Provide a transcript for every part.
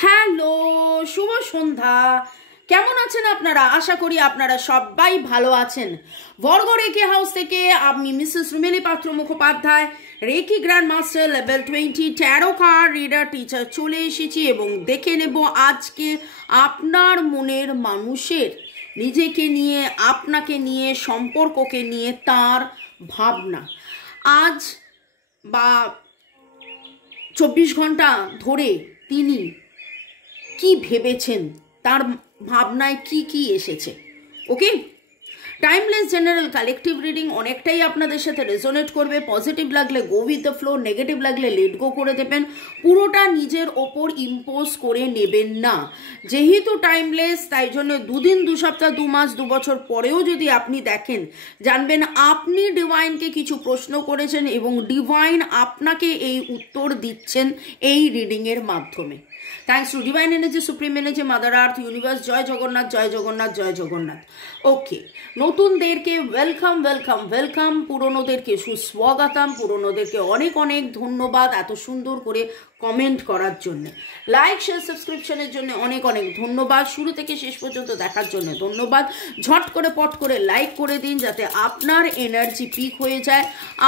Hello, শুভ সন্ধ্যা। কেমন আছেন আপনারা? আশা করি আপনারা সবাই ভালো আছেন। বর্গ রেকি হাউস থেকে আমি Mrs Rumeli Patra Mukhopadhyay, Reiki grand master level 20 tarot card reader teacher চলে এসেছি এবং দেখে নেব আজকে আপনার মনের মানুষের নিজেকে নিয়ে, আপনাকে নিয়ে, সম্পর্ককে নিয়ে তার ভাবনা। আজ বা 24 ঘন্টা ধরে তিনি কি ভেবেছেন, তার ভাবনায় কি কি এসেছে। ওকে, টাইমলেস জেনারেল কালেকটিভ রিডিং অনেকটাই আপনাদের সাথে রেজোনেট করবে। পজিটিভ লাগলে go with the flow, negative লাগলে লেট গো করে দেবেন। পুরোটা নিজের ওপর ইম্পোজ করে নেবেন না। যেহেতু টাইমলেস, তাই জন্য 2 দিন, 2 সপ্তাহ, 2 মাস, 2 বছর পরেও যদি আপনি দেখেন, জানবেন আপনি ডিভাইনকে কিছু প্রশ্ন করেছেন এবং ডিভাইন আপনাকে এই উত্তর দিচ্ছেন এই রিডিংয়ের মাধ্যমে। Thanks to divine energy, supreme energy, mother earth, universe. জয় জগন্নাথ, জয় জগন্নাথ, জয় জগন্নাথ। ওকে, নতুনদেরকে ওয়েলকাম ওয়েলকাম ওয়েলকাম, পুরনোদেরকে সুস্বাগতম, পুরনোদেরকে অনেক অনেক ধন্যবাদ এত সুন্দর করে কমেন্ট করার জন্য, লাইক শেয়ার সাবস্ক্রিপশনের জন্য অনেক অনেক ধন্যবাদ, শুরু থেকে শেষ পর্যন্ত দেখার জন্য ধন্যবাদ। ঝট করে পট করে লাইক করে দিন যাতে আপনার এনার্জি পিক হয়ে যায়,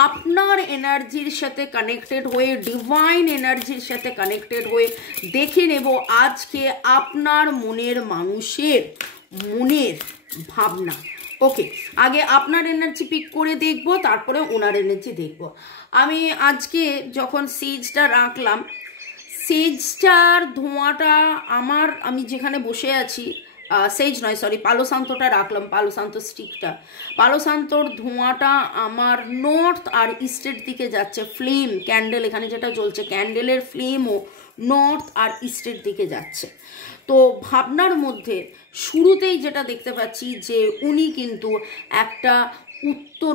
আপনার এনার্জির সাথে কানেক্টেড হয়ে, ডিভাইন এনার্জির সাথে কানেক্টেড হয়ে দেখে নেব আজকে আপনার মনের মানুষের মনের ভাবনা। ওকে, আগে আপনার এনার্জি পিক করে দেখব, তারপরে ওনার এনার্জি দেখব। আমি আজকে যখন সেজটা রাখলাম, সেজটার ধোঁয়াটা আমি যেখানে বসে আছি, সেজ নয় সরি, পালো শান্তটা রাখলাম, পালো শান্ত স্টিকটা, পালো শান্তর ধোঁয়াটা আমার নর্থ আর ইস্টের দিকে যাচ্ছে। ফ্লেম ক্যান্ডেল এখানে যেটা জ্বলছে, ক্যান্ডেলের ফ্লেমও নর্থ আর ইস্টের দিকে যাচ্ছে। তো ভাবনার মধ্যে শুরুতেই যেটা দেখতে পাচ্ছি যে উনি কিন্তু একটা উত্তর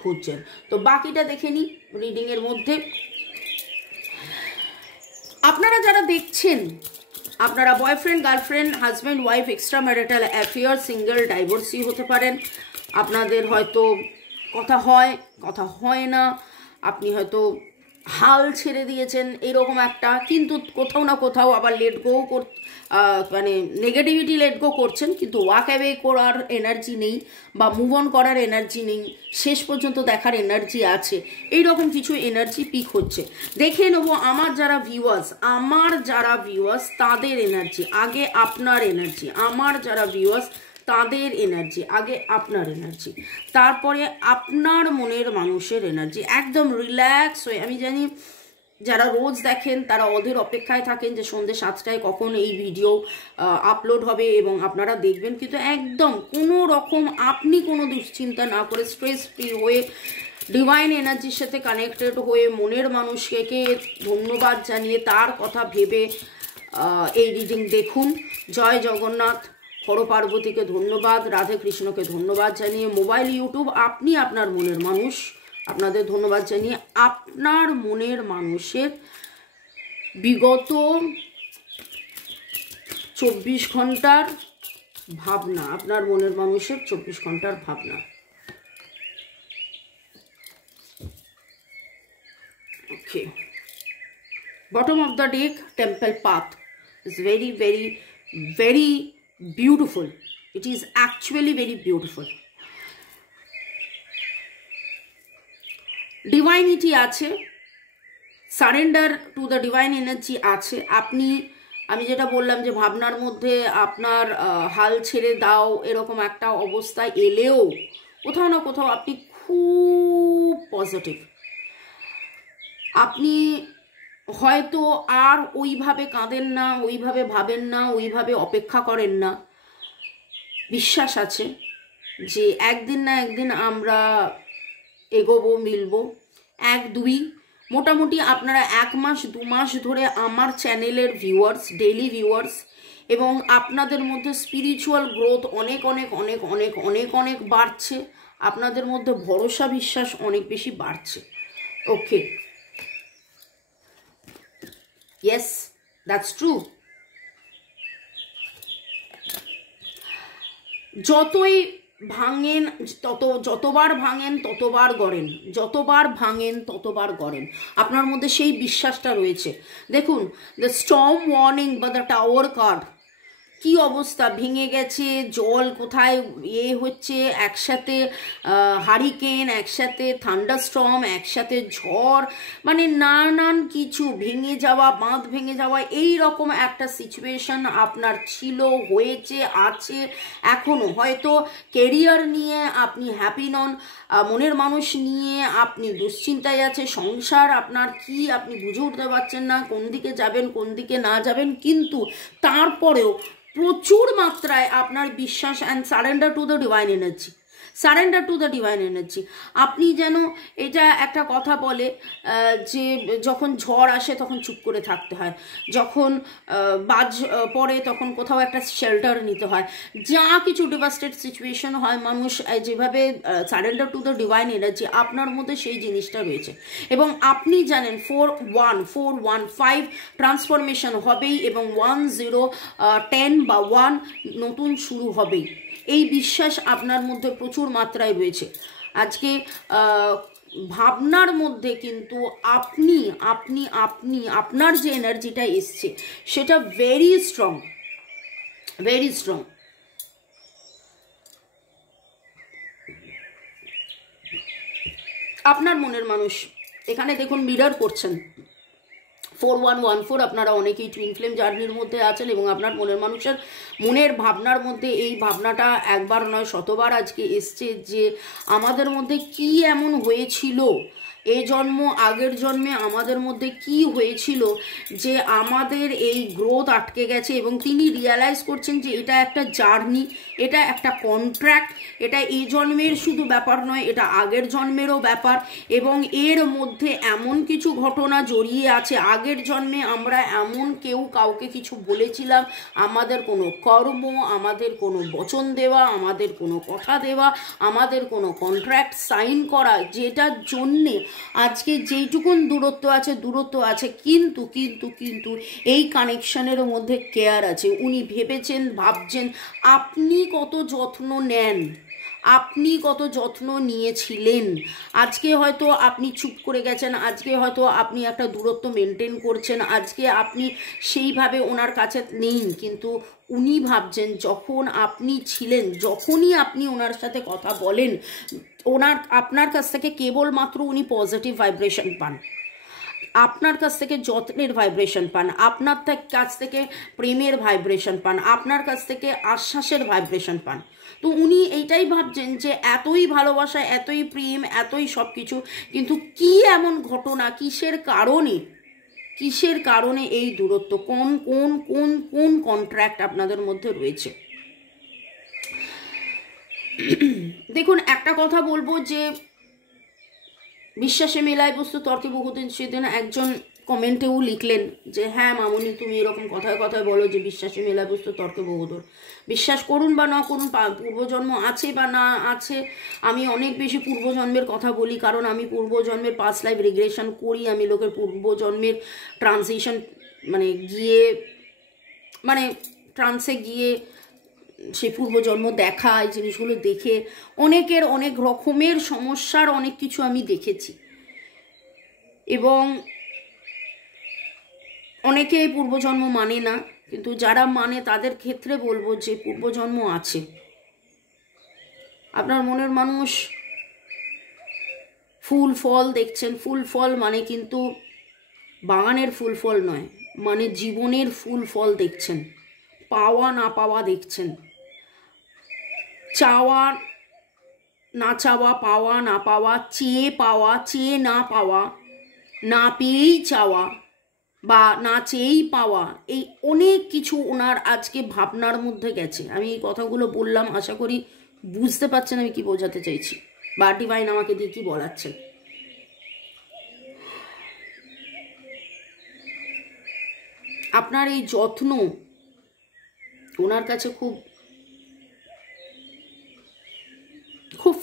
খুঁজছেন, তো বাকিটা দেখে নিই রিডিংয়ের মধ্যে। আপনারা যারা দেখছেন, আপনারা boyfriend, girlfriend, husband, wife, extra marital affair, single, divorcee হতে পারেন। আপনাদের হয়তো কথা হয় না, আপনি হয়তো হাল ছেড়ে দিয়েছেন এরকম একটা, কিন্তু কোথাও না কোথাও আবার লেট গো মানে নেগেটিভিটি লেট গো করছেন, কিন্তু ওয়াক অ্যাওয়ে করার এনার্জি নেই বা মুভ অন করার এনার্জি নেই, শেষ পর্যন্ত দেখার এনার্জি আছে। এইরকম কিছু এনার্জি পিক হচ্ছে। দেখে নেব আমার যারা ভিউয়ার্স তাদের এনার্জি আগে, আপনার এনার্জি, আমার যারা ভিউয়ার্স তাদের এনার্জি আগে, আপনার এনার্জি, তারপরে আপনার মনের মানুষের এনার্জি। একদম রিল্যাক্স হয়ে, আমি জানি যারা রোজ দেখেন তারা ওদের অপেক্ষায় থাকেন যে সন্ধ্যে 7টায় কখন এই ভিডিও আপলোড হবে এবং আপনারা দেখবেন, কিন্তু একদম কোনো রকম আপনি কোনো দুশ্চিন্তা না করে স্ট্রেস ফ্রি হয়ে ডিভাইন এনার্জির সাথে কানেক্টেড হয়ে মনের মানুষকে ধন্যবাদ জানিয়ে তার কথা ভেবে এই রিডিং দেখুন। জয় জগন্নাথ, হর পার্বতীকে ধন্যবাদ, রাধে কৃষ্ণকে ধন্যবাদ জানিয়ে, মোবাইল, ইউটিউব, আপনি আপনার মনের মানুষ, আপনাদের ধন্যবাদ জানিয়ে আপনার মনের মানুষের বিগত 24 ঘন্টার ভাবনা, আপনার মনের মানুষের 24 ঘন্টার ভাবনা। ওকে, bottom of the deck, temple path is very very very beautiful. It is actually very beautiful. Divinity আছে, surrender to the divine energy আছে। আমি যেটা বললাম যে ভাবনার মধ্যে আপনার হাল ছেড়ে দাও এরকম একটা অবস্থায় এলেও কোথাও না কোথাও আপনি খুব পজিটিভ। আপনি হয়তো আর ওইভাবে কাঁদেন না, ওইভাবে ভাবেন না, ওইভাবে অপেক্ষা করেন না। বিশ্বাস আছে যে একদিন না একদিন আমরা এগোবো, মিলবো। 1-2 মোটামুটি আপনারা 1 মাস 2 মাস ধরে আমার চ্যানেলের ভিউয়ার্স, ডেইলি ভিউয়ার্স, এবং আপনাদের মধ্যে স্পিরিচুয়াল গ্রোথ অনেক অনেক অনেক অনেক অনেক অনেক বাড়ছে, আপনাদের মধ্যে ভরসা বিশ্বাস অনেক বেশি বাড়ছে। ওকে, ইয়েস, দ্যাটস ট্রু। যতই ভাঙেন, যতবার ভাঙেন ততবার গড়েন, যতবার ভাঙেন ততবার গড়েন। আপনার মধ্যে সেই বিশ্বাসটা রয়েছে। দেখুন, দ্য স্টর্ম ওয়ার্নিং বা দ্য টাওয়ার কার্ড, কি অবস্থা, ভেঙে গেছে, জল কোথায় হচ্ছে, একসাথে হারিকেন, একসাথে থান্ডারস্টর্ম, একসাথে ঝড়, মানে নানান কিছু ভেঙে যাওয়া, বাঁধ ভেঙে যাওয়া, এই রকম একটা সিচুয়েশন আপনার ছিল, হয়েছে, আছে, এখনো হয়তো কেরিয়ার নিয়ে আপনি হ্যাপি নন, মনের মানুষ নিয়ে আপনি দুশ্চিন্তায় আছে, সংসার আপনার কি আপনি বুঝে উঠতে পারছেন না কোন দিকে যাবেন কোন দিকে না যাবেন, কিন্তু তারপরেও প্রচুর মাত্রায় আপনার বিশ্বাস and surrender to the divine energy, surrender to the divine energy. আপনি যেন, এটা একটা কথা বলে যে যখন ঝড় আসে তখন চুপ করে থাকতে হয়, যখন বাজ পড়ে তখন কোথাও একটা শেল্টার নিতে হয়, যা কিছু ডিভাস্টেড সিচুয়েশন হয় মানুষ যেভাবে surrender to the divine energy, আপনার মধ্যে সেই জিনিসটা রয়েছে। এবং আপনি জানেন 4-1-4-1-5 ট্রান্সফরমেশন হবেই, এবং 1-0-10 বা 1 নতুন শুরু হবেই, এই বিশ্বাস আপনার মধ্যে প্রচুর মাত্রায় রয়েছে। আজকে ভাবনার মধ্যে কিন্তু আপনি আপনি আপনি আপনার যে এনার্জিটা এসছে সেটা ভেরি স্ট্রং, ভেরি স্ট্রং। আপনার মনের মানুষ এখানে দেখুন মিরর করছেন 4114, আপনারা অনেকেই টুইন ফ্লেম জার্নির মধ্যে আছেন, এবং আপনার মনের মানুষের মনের ভাবনার মধ্যে এই ভাবনাটা একবার নয় শতবার আজকে এসছে যে আমাদের মধ্যে কি এমন হয়েছিল এই জন্ম আগের জন্মে, আমাদের মধ্যে কি হয়েছিল যে আমাদের এই গ্রোথ আটকে গেছে, এবং তিনি রিয়ালাইজ করছেন যে এটা একটা জার্নি, এটা একটা কন্ট্রাক্ট, এটা এই জন্মের শুধু ব্যাপার নয়, এটা আগের জন্মেরও ব্যাপার, এবং এর মধ্যে এমন কিছু ঘটনা জড়িয়ে আছে, আগের জন্মে আমরা এমন কেউ কাউকে কিছু বলেছিলাম, আমাদের কোনো কর্ম, আমাদের কোনো বচন দেওয়া, আমাদের কোনো কথা দেওয়া, আমাদের কোনো কন্ট্রাক্ট সাইন করা, যেটার জন্যে আজকে যেইটুকুন দূরত্ব আছে, কিন্তু কিন্তু কিন্তু এই কানেকশনের মধ্যে কেয়ার আছে। উনি ভেবেছেন, ভাবছেন আপনি কত যত্ন নেন, আপনি কত যত্ন নিয়েছিলেন, আজকে হয়তো আপনি চুপ করে গেছেন, আজকে হয়তো আপনি একটা দূরত্ব মেনটেন করছেন, আজকে আপনি সেইভাবে ওনার কাছে নেই, কিন্তু উনি ভাবছেন যখন আপনি ছিলেন, যখনই আপনি ওনার সাথে কথা বলেন, আপনার কাছ থেকে কেবলমাত্র উনি পজিটিভ ভাইব্রেশন পান, আপনার কাছ থেকে যত্নের ভাইব্রেশন পান, আপনার কাছ থেকে প্রেমের ভাইব্রেশন পান, আপনার কাছ থেকে আশ্বাসের ভাইব্রেশন পান। তো উনি এইটাই ভাবছেন যে এতই ভালোবাসা, এতই প্রেম, এতই সব কিছু, কিন্তু কি এমন ঘটনা, কিসের কারণে এই দূরত্ব, কোন কোন কোন কোন কন্ট্রাক্ট আপনাদের মধ্যে রয়েছে। দেখুন, একটা কথা বলবো যে বিশ্বাসে মেলায় বস্তু তর্কে বহুদিন, সেদিন একজন কমেন্টেও লিখলেন যে হ্যাঁ মামনি, তুমি এরকম কথায় কথায় বলো যে বিশ্বাসে মেলায় বস্তু তর্কে বহুদূর। বিশ্বাস করুন বা না করুন, পূর্বজন্ম আছে বা না আছে, আমি অনেক বেশি পূর্বজন্মের কথা বলি, কারণ আমি পূর্বজন্মের পাস্ট লাইফ রিগ্রেশন করি, আমি লোকের পূর্বজন্মের ট্রানজিশন ট্রান্সে গিয়ে সেই পূর্বজন্ম দেখা, এই জিনিসগুলো দেখে অনেকের অনেক রকমের সমস্যার অনেক কিছু আমি দেখেছি, এবং অনেকে পূর্বজন্ম মানে না, কিন্তু যারা মানে তাদের ক্ষেত্রে বলবো যে পূর্বজন্ম আছে। আপনার মনের মানুষ ফুল ফল দেখছেন, ফুল ফল মানে কিন্তু বাগানের ফুল ফল নয়, মানে জীবনের ফুল ফল দেখছেন, পাওয়া না পাওয়া দেখছেন, চাওয়া না চাওয়া, পাওয়া না পাওয়া, চেয়ে না পাওয়া, না পেয়েই চাওয়া বা না চেয়েই পাওয়া, এই অনেক কিছু ওনার আজকে ভাবনার মধ্যে গেছে। আমি এই কথাগুলো বললাম, আশা করি বুঝতে পারছেন আমি কি বোঝাতে চাইছি, বা ডিভাইন আমাকে দিয়ে কি বলাচ্ছেন। আপনার এই যত্ন ওনার কাছে খুব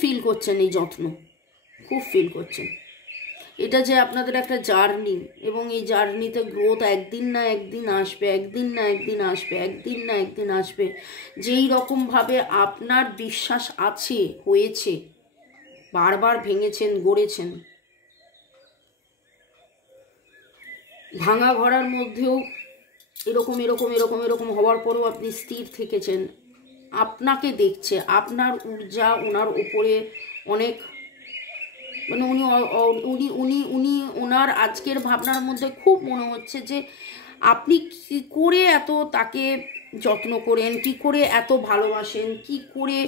ফিল করছেন, এই যত্ন খুব ফিল করছেন, এটা যে আপনাদের একটা জার্নি, এবং এই জার্নিতে গ্রোথ একদিন না একদিন আসবে, একদিন না একদিন আসবে, একদিন না একদিন আসবে। যেই রকমভাবে আপনার বিশ্বাস আছে, হয়েছে, বারবার ভেঙেছেন, গড়েছেন, ভাঙা ঘরার মধ্যেও এরকম এরকম এরকম এরকম হওয়ার পরেও আপনি স্থির থেকেছেন। আপনাকে দেখছে, আপনার ঊর্জা ওনার উপরে অনেক, মানে উনি উনি উনি উনি ওনার আজকের ভাবনার মধ্যে খুব মনে হচ্ছে যে আপনি কি করে এত তাকে যত্ন করেন, কি করে এত ভালোবাসেন, কি করে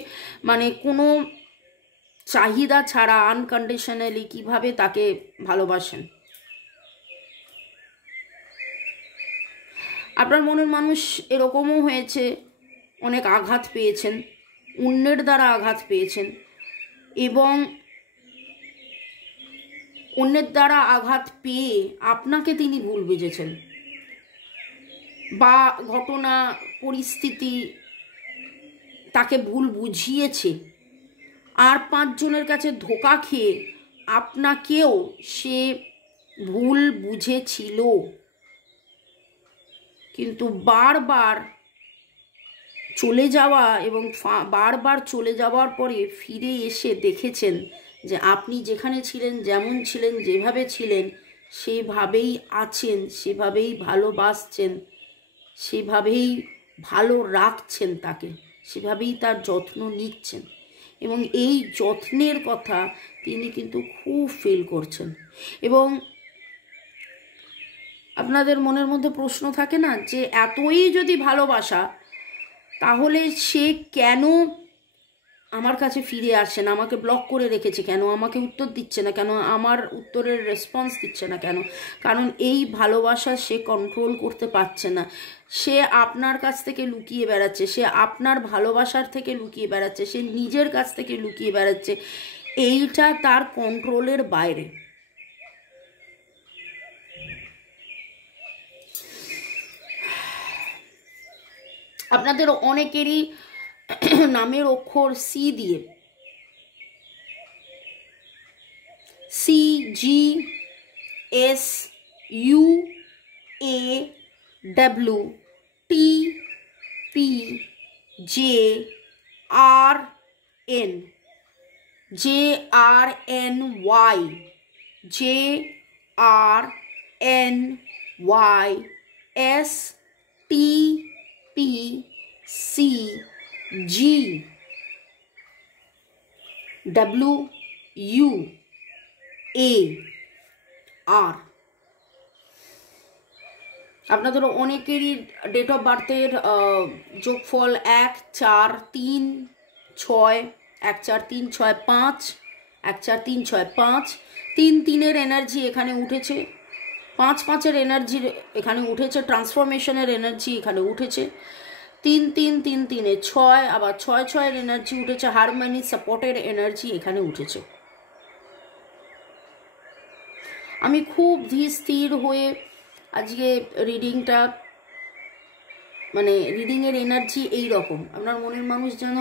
মানে কোনো চাহিদা ছাড়া আনকন্ডিশনালি কিভাবে তাকে ভালোবাসেন। আপনার মনের মানুষ এরকমও হয়েছে, অনেক আঘাত পেয়েছেন, অন্যের দ্বারা আঘাত পেয়েছেন, এবং অন্যের দ্বারা আঘাত পেয়ে আপনাকে তিনি ভুল বুঝেছেন, বা ঘটনা পরিস্থিতি তাকে ভুল বুঝিয়েছে, আর 5 জনের কাছে ধোঁকা খেয়ে আপনাকেও সে ভুল বুঝেছিল। কিন্তু বারবার চলে যাওয়া এবং বারবার চলে যাওয়ার পরে ফিরে এসে দেখেছেন যে আপনি যেখানে ছিলেন, যেমন ছিলেন, যেভাবে ছিলেন সেভাবেই আছেন, সেভাবেই ভালোবাসছেন, সেভাবেই ভালো রাখছেন তাকে, সেভাবেই তার যত্ন নিচ্ছেন। এবং এই যত্নের কথা তিনি কিন্তু খুব ফিল করছেন। এবং আপনাদের মনের মধ্যে প্রশ্ন থাকে না যে এতই যদি ভালোবাসা, তাহলে সে কেন আমার কাছে ফিরে আসছে না, আমাকে ব্লক করে রেখেছে কেন, আমাকে উত্তর দিচ্ছে না কেন, আমার উত্তরের রেসপন্স দিচ্ছে না কেন? কারণ এই ভালোবাসা সে কন্ট্রোল করতে পারছে না। সে আপনার কাছ থেকে লুকিয়ে বেড়াচ্ছে, সে আপনার ভালোবাসার থেকে লুকিয়ে বেড়াচ্ছে, সে নিজের কাছ থেকে লুকিয়ে বেড়াচ্ছে। এইটা তার কন্ট্রোলের বাইরে। আপনাদের অনেকেরই নামের অক্ষর সি দিয়ে, CGSUAWTPJRN, JRNYSTPCGWAR। আপনাদের অনেকেরই ডেট অফ বার্থের যোগফল 1436, 1436, 1436, 3-3-এর এনার্জি এখানে উঠেছে, 5-5-এর এনার্জি এখানে উঠেছে, ট্রান্সফরমেশনের এনার্জি এখানে উঠেছে, 3-3-3-3-এ 6, আবার 6-6-এর এনার্জি উঠেছে, হারমোনি সাপোর্টের এনার্জি এখানে উঠেছে। আমি খুব ধীর স্থির হয়ে আজকে রিডিংটা, মানে রিডিংয়ের এনার্জি এই রকম। আপনার মনের মানুষ যেন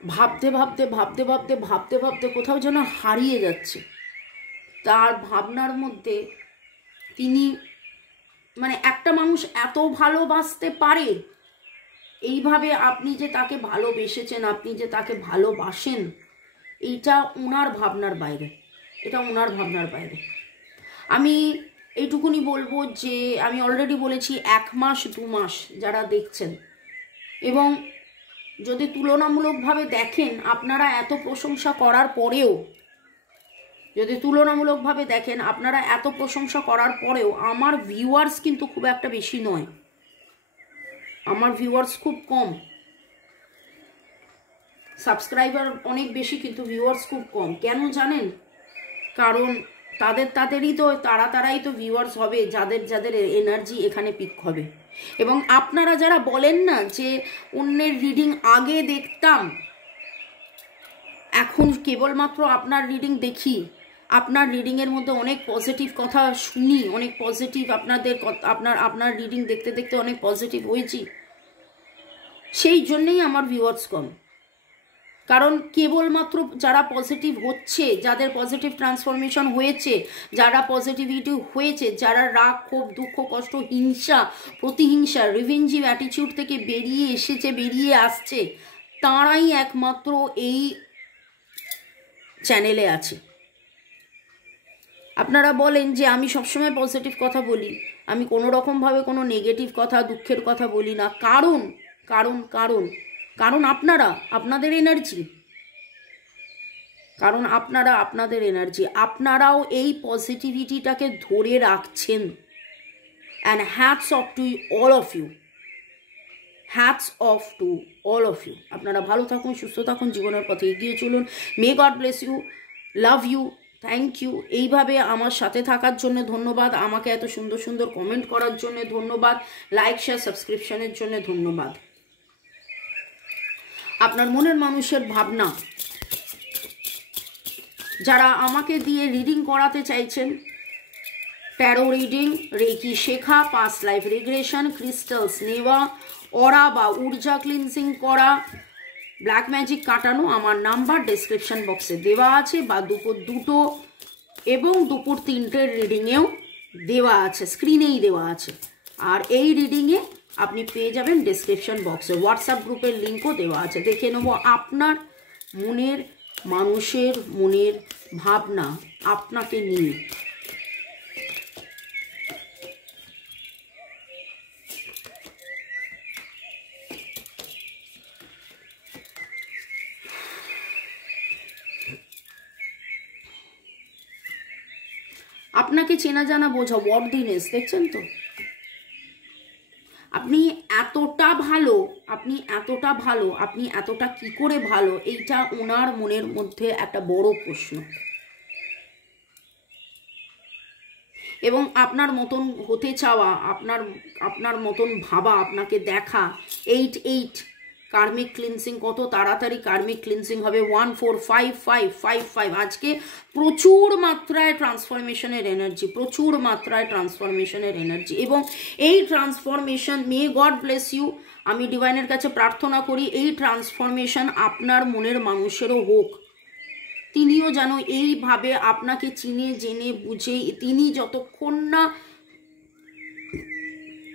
ভাবতে ভাবতে ভাবতে ভাবতে ভাবতে ভাবতে কোথাও যেন হারিয়ে যাচ্ছে। তার ভাবনার মধ্যে তিনি, মানে একটা মানুষ এত ভালোবাসতে পারে, এইভাবে আপনি যে তাকে ভালোবেসেছেন, আপনি যে তাকে ভালোবাসেন, এইটা ওনার ভাবনার বাইরে, এটা ওনার ভাবনার বাইরে। আমি এইটুকুনি বলবো যে আমি অলরেডি বলেছি 1 মাস 2 মাস যারা দেখছেন, এবং যদি তুলনামূলকভাবে দেখেন, আপনারা এত প্রশংসা করার পরেও, যদি তুলনামূলকভাবে দেখেন, আপনারা এত প্রশংসা করার পরেও আমার ভিউয়ার্স কিন্তু খুব একটা বেশি নয়, আমার ভিউয়ার্স খুব কম। সাবস্ক্রাইবার অনেক বেশি, কিন্তু ভিউয়ার্স খুব কম। কেন জানেন? কারণ তাদেরই তো তারাই তো ভিউয়ার্স হবে যাদের যাদের এনার্জি এখানে পিক হবে। এবং আপনারা যারা বলেন না যে অন্যের রিডিং আগে দেখতাম, এখন কেবলমাত্র আপনার রিডিং দেখি, আপনার রিডিংয়ের মধ্যে অনেক পজিটিভ কথা শুনি, অনেক পজিটিভ আপনার রিডিং দেখতে দেখতে অনেক পজিটিভ হয়েছি, সেই জন্যেই আমার ভিউয়ার্স কম। কারণ কেবলমাত্র যারা পজিটিভ হচ্ছে, যাদের পজিটিভ ট্রান্সফরমেশন হয়েছে, যারা পজিটিভিটি হয়েছে, যারা রাগ, ক্ষোভ, দুঃখ, কষ্ট, হিংসা, প্রতিহিংসা, রিভেঞ্জিভ অ্যাটিটিউড থেকে বেরিয়ে এসেছে, বেরিয়ে আসছে, তারাই একমাত্র এই চ্যানেলে আছে। আপনারা বলেন যে আমি সবসময় পজিটিভ কথা বলি, আমি কোনো রকমভাবে কোনো নেগেটিভ কথা, দুঃখের কথা বলি না। কারণ কারণ কারণ কারণ আপনারা, আপনাদের এনার্জি, কারণ আপনারা, আপনাদের এনার্জি, আপনারাও এই পজিটিভিটিটাকে ধরে রাখছেন। And hats off to all of you, hats off to all of you. আপনারা ভালো থাকুন, সুস্থ থাকুন, জীবনের পথে এগিয়ে চলুন। May God bless you, love you, thank you. এইভাবে আমার সাথে থাকার জন্য ধন্যবাদ, আমাকে এত সুন্দর সুন্দর কমেন্ট করার জন্য ধন্যবাদ, লাইক, শেয়ার, সাবস্ক্রিপশনের জন্য ধন্যবাদ। আপনার মনের মানুষের ভাবনা যারা আমাকে দিয়ে রিডিং করাতে চাইছেন, ট্যারো রিডিং, রেকি শেখা, পাস্ট লাইফ রিগ্রেশন, ক্রিস্টালস নেওয়া, অরা বা ঊর্জা ক্লিনজিং করা, ব্ল্যাক ম্যাজিক কাটানো, আমার নাম্বার ডেসক্রিপশন বক্সে দেওয়া আছে, বা দুপুর 2টো এবং দুপুর 3টের রিডিংয়েও দেওয়া আছে, স্ক্রিনেই দেওয়া আছে। আর এই রিডিংয়ে আপনি পেয়ে যাবেন ডেসক্রিপশন বক্সে, হোয়াটসঅ্যাপ গ্রুপের লিঙ্কও দেওয়া আছে। দেখে নেব আপনার মনের মানুষের মনের ভাবনা আপনাকে নিয়ে। আপনাকে চেনা জানা বোঝা, ওয়ার্ডিনেস দেখছেন তো, আপনি এতটা ভালো, আপনি এতটা ভালো, আপনি এতটা কি করে ভালো, এইটা ওনার মনের মধ্যে একটা বড় প্রশ্ন। এবং আপনার মতন হতে চাওয়া, আপনার মতন ভাবা, আপনাকে দেখা, 8 কার্মিক ক্লিনসিং, কত তাড়াতাড়ি কার্মিক ক্লিনসিং হবে, 145555। আজকে প্রচুর মাত্রায় ট্রান্সফরমেশনের এনার্জি, প্রচুর মাত্রায় ট্রান্সফরমেশনের এনার্জি। এবং এই transformation, may God bless you, আমি ডিভাইনের কাছে প্রার্থনা করি এই ট্রান্সফরমেশন আপনার মনের মানুষেরও হোক। তিনিও যেন এইভাবে আপনাকে চিনে জেনে বুঝে, তিনি যতক্ষণ না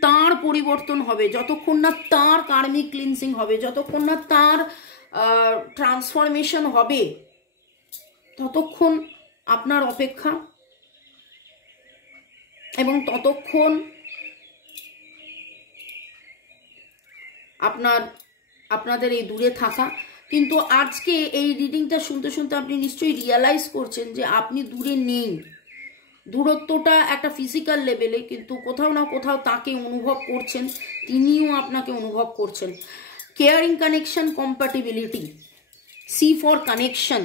তার পরিবর্তন হবে, যতক্ষণ না তার কার্মিক ক্লিনসিং হবে, যতক্ষণ না তার ট্রান্সফরমেশন হবে, ততক্ষণ আপনার অপেক্ষা এবং ততক্ষণ আপনাদের এই দূরে থাকা। কিন্তু আজকে এই রিডিংটা শুনতে শুনতে আপনি নিশ্চয়ই রিয়ালাইজ করছেন যে আপনি দূরে নেই। দূরত্বটা একটা ফিজিক্যাল লেভেলে, কিন্তু কোথাও না কোথাও তাকে অনুভব করছেন, তিনিও আপনাকে অনুভব করছেন। Caring connection, compatibility, C for connection.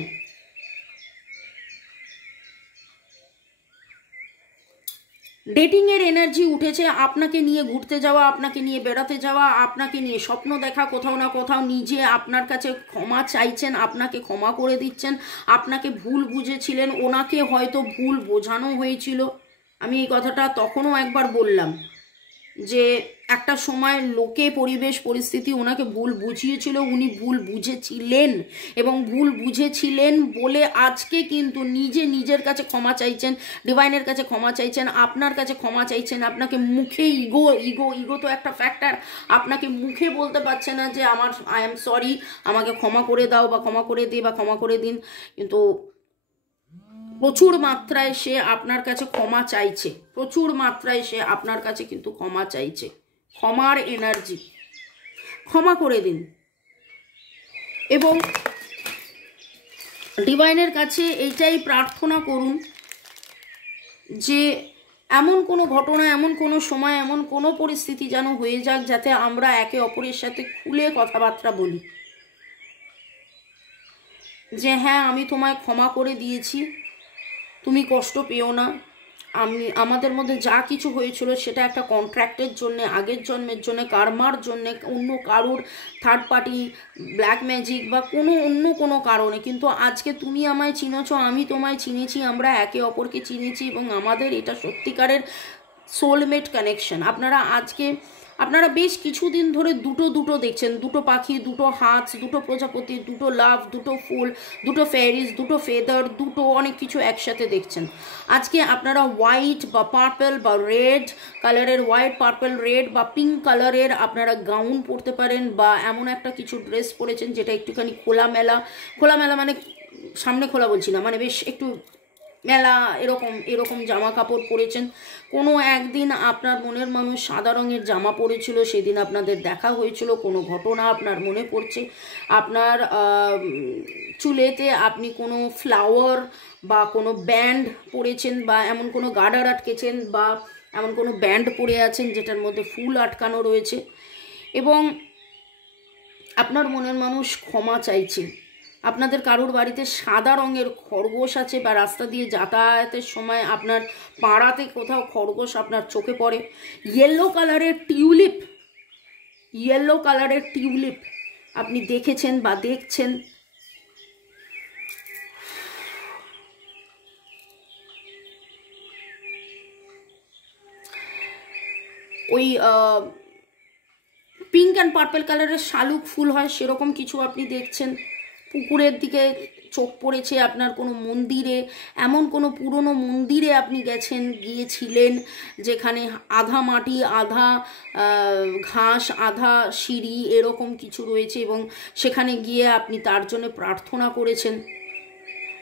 Dating এর এনার্জি উঠেছে, আপনাকে নিয়ে ঘুরতে যাওয়া, আপনাকে নিয়ে বেড়াতে যাওয়া, আপনাকে নিয়ে স্বপ্ন দেখা, কোথাও না কোথাও নিজে আপনার কাছে ক্ষমা চাইছেন, আপনাকে ক্ষমা করে দিচ্ছেন, আপনাকে ভুল বুঝেছিলেন, ওনাকে হয়তো ভুল বোঝানো হয়েছিল। আমি এই কথাটা তখনও একবার বললাম যে একটা সময় লোকে, পরিবেশ, পরিস্থিতি ওনাকে ভুল বুঝিয়েছিল, উনি ভুল বুঝেছিলেন এবং ভুল বুঝেছিলেন বলে আজকে কিন্তু নিজের কাছে ক্ষমা চাইছেন, ডিভাইনের কাছে ক্ষমা চাইছেন, আপনার কাছে ক্ষমা চাইছেন। আপনাকে মুখে ইগো তো একটা ফ্যাক্টর, আপনাকে মুখে বলতে পারছে না যে আই এম সরি, আমাকে ক্ষমা করে দাও বা ক্ষমা করে দিই বা ক্ষমা করে দিন, কিন্তু প্রচুর মাত্রায় সে আপনার কাছে ক্ষমা চাইছে, প্রচুর মাত্রায় সে আপনার কাছে কিন্তু ক্ষমা চাইছে। ক্ষমার এনার্জি, ক্ষমা করে দিন। এবং ডিভাইনের কাছে এইটাই প্রার্থনা করুন যে এমন কোনো ঘটনা, এমন কোনো সময়, এমন কোনো পরিস্থিতি যেন হয়ে যাক যাতে আমরা একে অপরের সাথে খুলে কথাবার্তা বলি যে হ্যাঁ, আমি তোমায় ক্ষমা করে দিয়েছি, তুমি কষ্ট পেও না, আমাদের মধ্যে যা কিছু হয়েছিল সেটা একটা কন্ট্রাক্টের জন্য, আগের জন্মের জন্য, কার্মার জন্য, অন্য কারোর থার্ড পার্টি, ব্ল্যাক ম্যাজিক বা অন্য কোনো কারণে, কিন্তু আজকে তুমি আমায় চিনেছ, আমি তোমায় চিনেছি, আমরা একে অপরকে চিনেছি এবং আমাদের এটা সত্যিকারের সোলমেট কানেকশন। আপনারা আজকে আপনারা বেশ কিছুদিন ধরে দুটো দুটো দেখছেন, দুটো পাখি, দুটো হাঁস, দুটো প্রজাপতি, দুটো লাভ, দুটো ফুল, দুটো ফেয়ারিজ, দুটো ফেদার, দুটো অনেক কিছু একসাথে দেখছেন। আজকে আপনারা হোয়াইট বা পার্পল বা রেড কালারের, হোয়াইট পার্পল রেড বা পিঙ্ক কালারের আপনারা গাউন পরতে পারেন, বা এমন একটা কিছু ড্রেস পরেছেন যেটা একটুখানি খোলামেলা, খোলামেলা মানে সামনে খোলা বলছি না, মানে বেশ একটু মেলা এরকম এরকম জামা কাপড় পরেছেন। কোনো একদিন আপনার মনের মানুষ সাদা রঙের জামা পরেছিল, সেদিন আপনাদের দেখা হয়েছিল, কোনো ঘটনা আপনার মনে পড়ছে, আপনার চুলেতে আপনি কোনো ফ্লাওয়ার বা কোনো ব্যান্ড পরেছেন, বা এমন কোনো গার্ডার আটকেছেন, বা এমন কোনো ব্যান্ড পরে আছেন যেটার মধ্যে ফুল আটকানো রয়েছে, এবং আপনার মনের মানুষ ক্ষমা চাইছে। আপনাদের কারোর বাড়িতে সাদা রঙের খরগোশ আছে, বা রাস্তা দিয়ে যাতায়াতের সময় আপনার পাড়াতে কোথাও খরগোশ আপনার চোখে পড়ে। ইয়েলো কালারের টিউলিপ, ইয়েলো কালারের টিউলিপ আপনি দেখেছেন বা দেখছেন। ওই পিঙ্ক অ্যান্ড পার্পল কালারের শালুক ফুল হয় সেরকম কিছু আপনি দেখছেন। পুকুরের দিকে চোখ পড়েছে আপনার, কোনো মন্দিরে, এমন কোনো পুরনো মন্দিরে আপনি গিয়েছিলেন যেখানে আধা মাটি আধা ঘাস আধা সিঁড়ি এরকম কিছু রয়েছে, এবং সেখানে গিয়ে আপনি তার জন্য প্রার্থনা করেছেন।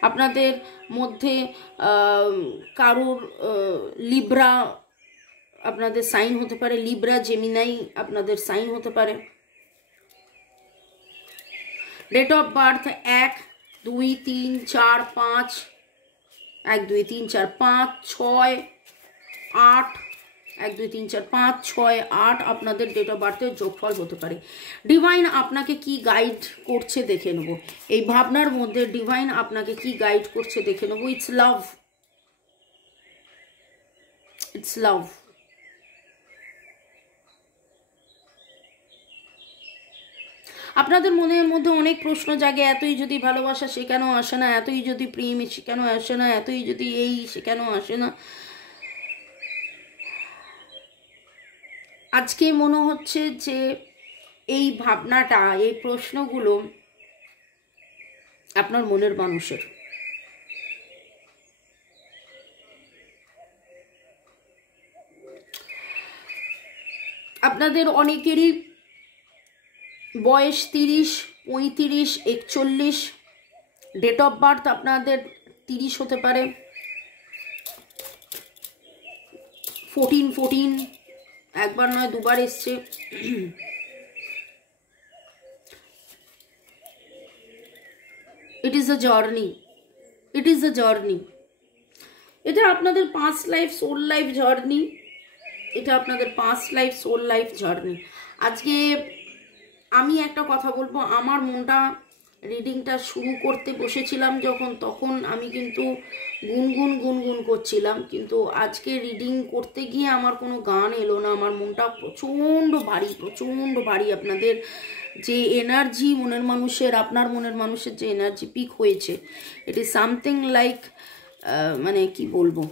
আপনাদের মধ্যে কারুর লিব্রা আপনাদের সাইন হতে পারে, লিব্রা জেমিনাই আপনাদের সাইন হতে পারে। ডেট অফ বার্থ 1, 2, 3, 4, 5, 1, 2, 3, 4, 5, 6, 8, 1, 2, 3, 4, 5, 6, 8 আপনাদের ডেট অফ বার্থের যোগফল হতে পারে। ডিভাইন আপনাকে কি গাইড করছে দেখে নেব, এই ভাবনার মধ্যে ডিভাইন আপনাকে কি গাইড করছে দেখে নেব। ইটস লাভ, ইটস লাভ। আপনাদের মনের মধ্যে অনেক প্রশ্ন জাগে, এতই যদি ভালোবাসা সে কেন আসে না, এতই যদি প্রেম সে কেন আসে না, এতই যদি এই সে কেন আসে না। আজকে মনে হচ্ছে যে এই ভাবনাটা, এই প্রশ্নগুলো আপনার মনের মানুষের। আপনাদের অনেকেরই বয়স 30, 35, 41, ডেট অফ বার্থ আপনাদের 30 হতে পারে, 14, একবার নয় দুবার এসছে। It is a journey, it is a journey. এটা আপনাদের past life soul life journey, এটা আপনাদের past life soul life journey. আজকে আমি একটা কথা বলবো, আমার মনটা রিডিংটা শুরু করতে বসেছিলাম যখন, তখন আমি কিন্তু গুনগুন করছিলাম, কিন্তু আজকে রিডিং করতে গিয়ে আমার কোনো গান এলো না, আমার মনটা প্রচণ্ড ভারী, প্রচণ্ড ভারী। আপনাদের যে এনার্জি মনের মানুষের, আপনার মনের মানুষের যে এনার্জি পিক হয়েছে, ইট ইজ সামথিং লাইক, মানে কি বলবো,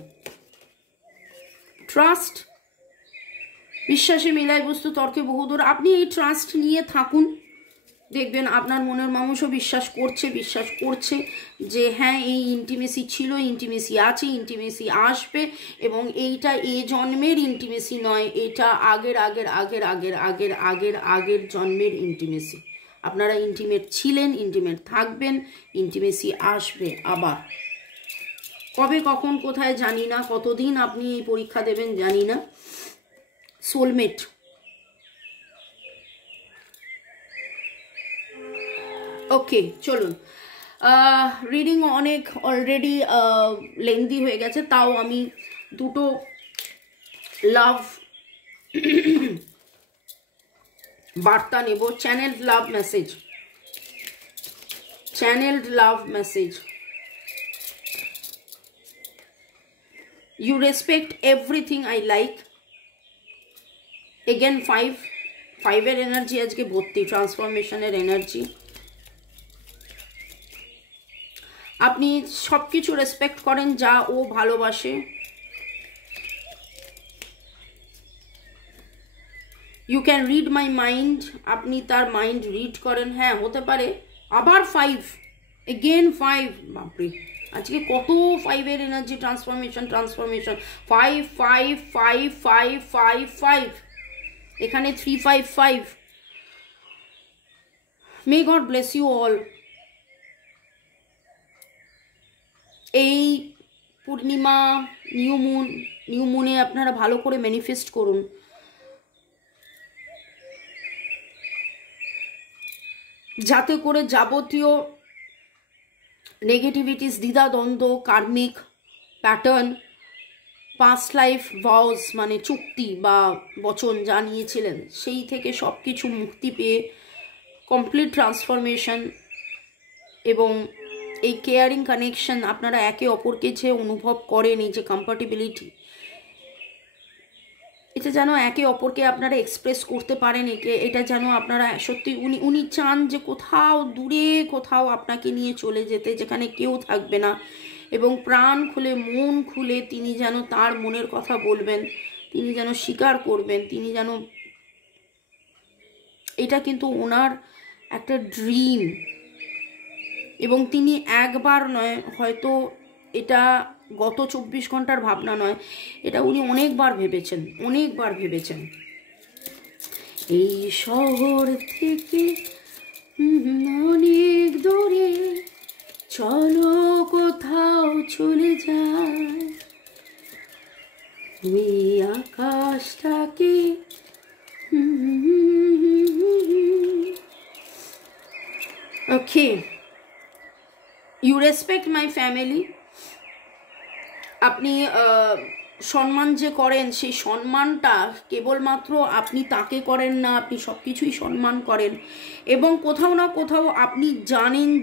ট্রাস্ট। বিশ্বাসে মিলাই বস্তু তর্কে বহুদূর। আপনি এই ট্রাস্ট নিয়ে থাকুন, দেখবেন আপনার মনের মানুষও বিশ্বাস করছে যে হ্যাঁ এই ইন্টিমেসি ছিল, ইন্টিমেসি আছে, ইন্টিমেসি আসবে, এবং এইটা এ জন্মের ইন্টিমেসি নয়, এটা আগের জন্মের ইন্টিমেসি। আপনারা ইন্টিমেট ছিলেন, ইন্টিমেট থাকবেন, ইন্টিমেসি আসবে আবার। কবে কখন কোথায় জানি না, কতদিন আপনি এই পরীক্ষা দেবেন জানি না। সোলমেট, ওকে চলুন। রিডিং অনেক অলরেডি লেন্দি হয়ে গেছে, তাও আমি দুটো লাভ বার্তা নেব। Channelled love message, channelled love message. You respect everything I like. Again 5 এর এনার্জি আজকে ভর্তি, ট্রান্সফরমেশনের এনার্জি। আপনি সব কিছু রেসপেক্ট করেন যা ও ভালোবাসে। You can read my mind, আপনি তার মাইন্ড রিড করেন, হ্যাঁ হতে পারে। আবার 5, এগেন 5, বাপরে আজকে কত 5-এর এনার্জি, ট্রান্সফরমেশন 5 5 5 5 5 5, এখানে 3 5 5। May God bless you all. এই পূর্ণিমা, নিউ মুনে আপনারা ভালো করে ম্যানিফেস্ট করুন। যাতে করে যাবতীয় নেগেটিভিটিস, দ্বিধাদ্বন্দ্ব, কার্মিক প্যাটার্ন, পাস্ট লাইফ ভাউস মানে চুক্তি বা বচন যা নিয়েছিলেন সেই থেকে সব কিছু মুক্তি পেয়ে কমপ্লিট ট্রান্সফরমেশন এবং এই কেয়ারিং কানেকশন আপনারা একে অপরকে যে অনুভব করেন, এই যে কম্পার্টেবিলিটি, এটা যেন একে অপরকে আপনারা এক্সপ্রেস করতে পারেন। এটা যেন আপনারা সত্যি উনি চান যে কোথাও দূরে কোথাও আপনাকে নিয়ে চলে যেতে, যেখানে কেউ থাকবে না, এবং প্রাণ খুলে মন খুলে তিনি যেন তার মনের কথা বলবেন, তিনি যেন স্বীকার করবেন, তিনি যেন, এটা কিন্তু ওনার একটা ড্রিম। এবং তিনি একবার নয়, হয়তো এটা গত 24 ঘন্টার ভাবনা নয়, এটা উনি অনেকবার ভেবেছেন। এই শহর থেকে অনেক দূরে চলো কোথাও চলে যায়, ওই আকাশটাকে okay. You respect my family. আপনি সম্মান যে করেন সেই সম্মানটা কেবলমাত্র আপনি তাকে করেন না, আপনি সব কিছুই সম্মান করেন। এবং কোথাও না কোথাও আপনি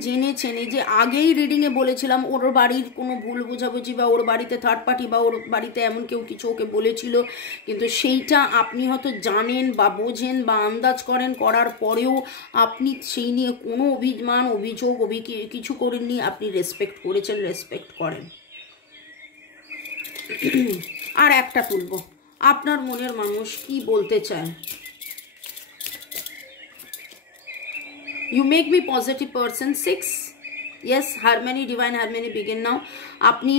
জেনেছেন, এই যে আগেই রিডিংয়ে বলেছিলাম ওর বাড়ির কোনো ভুল বোঝাবুঝি বা ওর বাড়িতে থার্ড পার্টি বা ওর বাড়িতে এমন কেউ কিছু ওকে বলেছিল, কিন্তু সেইটা আপনি হয়তো জানেন বা বোঝেন বা আন্দাজ করার পরেও আপনি সেই নিয়ে কোনো অভিযোগ কিছু করেননি, আপনি রেসপেক্ট করেছেন, রেসপেক্ট করেন। আর একটা তুলব, আপনার মনের মানুষ কি বলতে চায়। You make me positive person 6, yes, harmony, divine harmony begin now. আপনি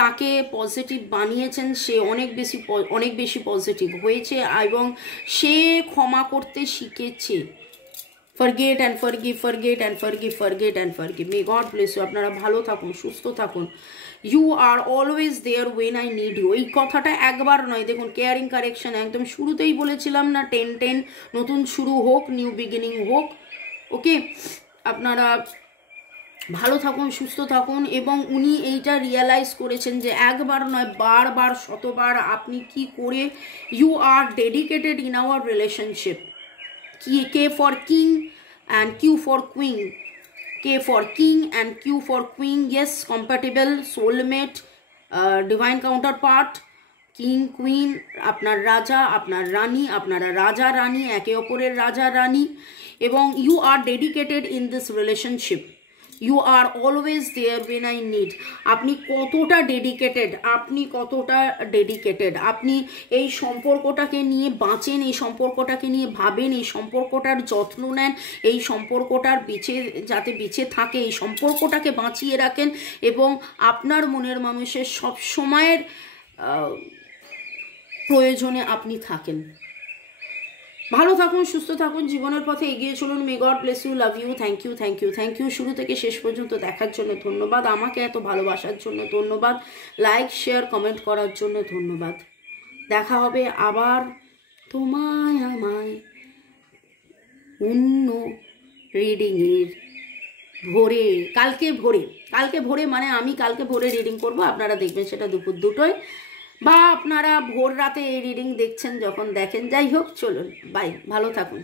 তাকে পজিটিভ বানিয়েছেন, সে অনেক বেশি পজিটিভ হয়েছে এবং সে ক্ষমা করতে শিখেছে। Forget and forgive, forget and forgive, forget and forgive. May God bless you. আপনারা ভালো থাকুন, সুস্থ থাকুন। You are always there when I need you. এই কথাটা একবার নয়, দেখুন কেয়ারিং কারেকশন একদম শুরুতেই বলেছিলাম না, 10-10, নতুন শুরু হোক, নিউ বিগিনিং হোক। ওকে, আপনারা ভালো থাকুন, সুস্থ থাকুন। এবং উনি এইটা রিয়েলাইজ করেছেন যে একবার নয়, বারবার, শতবার আপনি কি করে you are dedicated in our relationship. K for king and Q for queen. K for king and Q for queen. Yes, compatible, soulmate, divine counterpart, king, queen, আপনার রাজা, আপনার রানী, আপনারা রাজা রানী, একে অপরের রাজা রানী। এবং you are dedicated in this relationship. You are always there when I need. আপনি কতটা ডেডিকেটেড, আপনি এই সম্পর্কটাকে নিয়ে বাঁচেন, এই সম্পর্কটাকে নিয়ে ভাবেন, এই সম্পর্কটার যত্ন নেন, এই সম্পর্কটার যাতে বেঁচে থাকে, এই সম্পর্কটাকে বাঁচিয়ে রাখেন এবং আপনার মনের মানুষের সব সময়ের প্রয়োজনে আপনি থাকেন। ভালো থাকুন, সুস্থ থাকুন, জীবনের পথে এগিয়ে চলুন। May God bless you, love you, thank you, thank you, thank you. শুরু থেকে শেষ পর্যন্ত দেখার জন্য ধন্যবাদ, আমাকে এত ভালোবাসার জন্য ধন্যবাদ, লাইক, শেয়ার, কমেন্ট করার জন্য ধন্যবাদ। দেখা হবে আবার তোমায় আমায় অন্য রিডিংয়ের ভোরে, কালকে ভোরে মানে আমি কালকে ভোরে রিডিং করব, আপনারা দেখবেন সেটা দুপুর 2টোয়, বা আপনারা ভোর রাতে এই রিডিং দেখছেন যখন দেখেন, যাই হোক, চলুন, বাই, ভালো থাকুন।